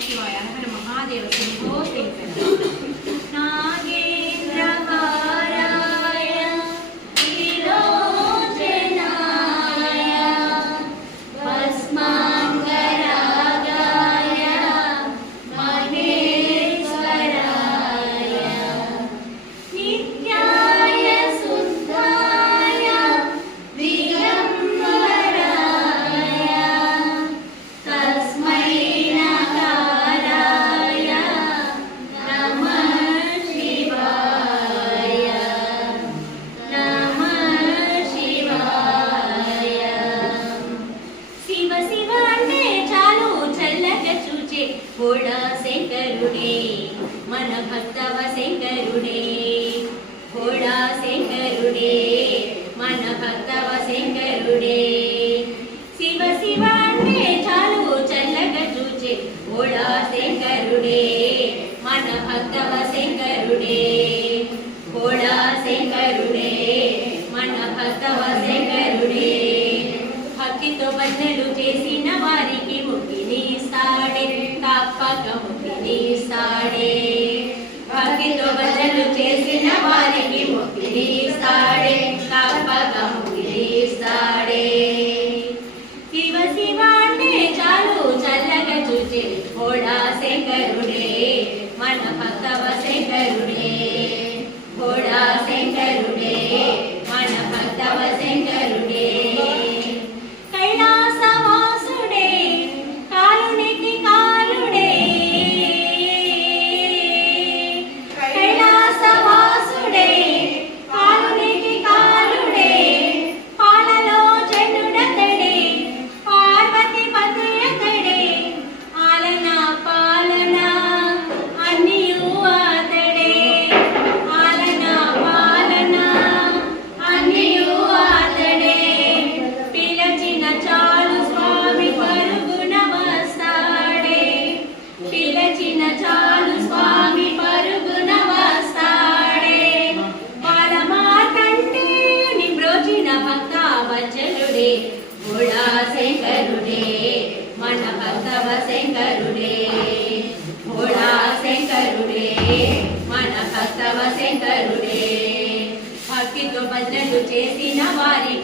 శివాయ. హర మహాదేవ. శంభో శంకర. నాగేంద్రహారాయ త్రిలోచనాయ భస్మాంగరాగాయ మహేశ్వరాయ నిత్యాయ శుద్ధాయ దిగంబరాయ తస్మై నకారాయ నమః శివాయ. నమః శివాయ. శివ శివ అంటే చాలు చల్లగా చూచే భోళా శంకరుడే మన భక్తవ శంకరుడే. భోళా శంకరుడే మన భక్తవ శంకరుడే. శివ శివ అంటే చాలు చల్లగా చూచే భోళా శంకరుడే మన భక్తవ శంకరుడే. భోళా శంకరుడే మన భక్తవ శంకరుడే. భక్తితో భజనలు చేసిన వారికి ముక్తినిస్తాడే, తప్పక ముక్తినిస్తాడే. భక్తితో భజనలు చేసిన వారికి ముక్తినిస్తాడే, తప్పక ముక్తినిస్తాడే. శివ శివ అంటే చాలు చల్లగా చూచే భోళా శంకరుడే మన భక్తవ శంకరుడే. భోళా శంకరుడే మన భక్తవ శంకరుడే. కైలాసవాసుడే కాలునికి కాలుడే. కైలాసవాసుడే కాలునికి కాలుడే. పాలలో చంద్రుడతడే పార్వతి పతి అతడే. ఆలన పాలన అన్నియు అతడే. ఆలన పాలన అన్నియు అతడే. పిలచిన చాలు స్వామి పరుగున వస్తాడే. పిలచిన చాలు స్వామి పరుగున వస్తాడే. బాలమార్కండేయుని బ్రోచిన భక్త వత్సలుడే. భోళా శంకరుడే మన భక్తవ శంకరుడే. భోళా శంకరుడే మన భక్తవ శంకరుడే. భక్తితో భజనలు చేసిన వారి